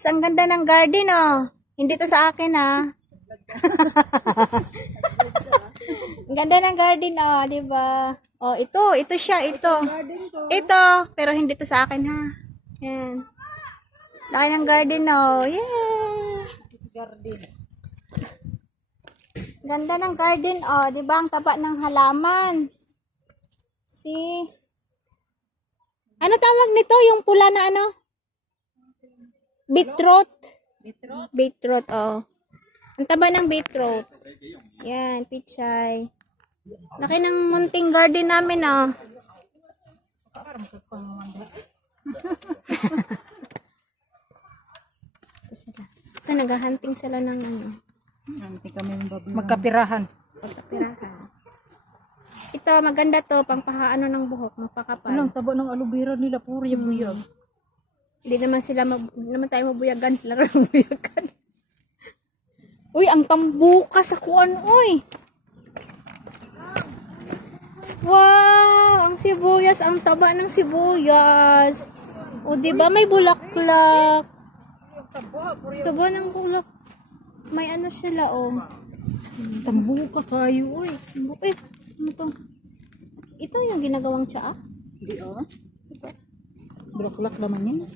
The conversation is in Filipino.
Guys, ang ganda ng garden oh. Hindi to sa akin ah. Ang ganda ng garden oh, di ba? Oh, ito siya, ito. Ito, pero hindi to sa akin ha. Yan. Laki ng garden oh. Yeah. Garden. Ganda ng garden oh, di ba? Ang taba ng halaman. See? Ano tawag nito? Yung pula na ano? Beetroot. Beetroot, oh. Ang taba ng beetroot. Yan, pichay. Laki ng munting garden namin, oh. Ito, naghahunting sila ng ano. Magkapirahan. Pagkapirahan. Ito, maganda to, pangpahaano ng buhok, magpakapal. Anong taba ng aloe vera nila, puro yung buyag. Hindi naman sila, hindi naman tayo mabuyagan, sila rin mabuyagan. Uy, ang tambuka sa kuan, uy. Wow, ang sibuyas, ang taba ng sibuyas. O, di ba may bulaklak? Taba ng bulak. May ano sila, oh. Tambuka kayo, uy. Eh, ano to? Ito yung ginagawang tsaa? Hindi ah. Bulaklak naman yan.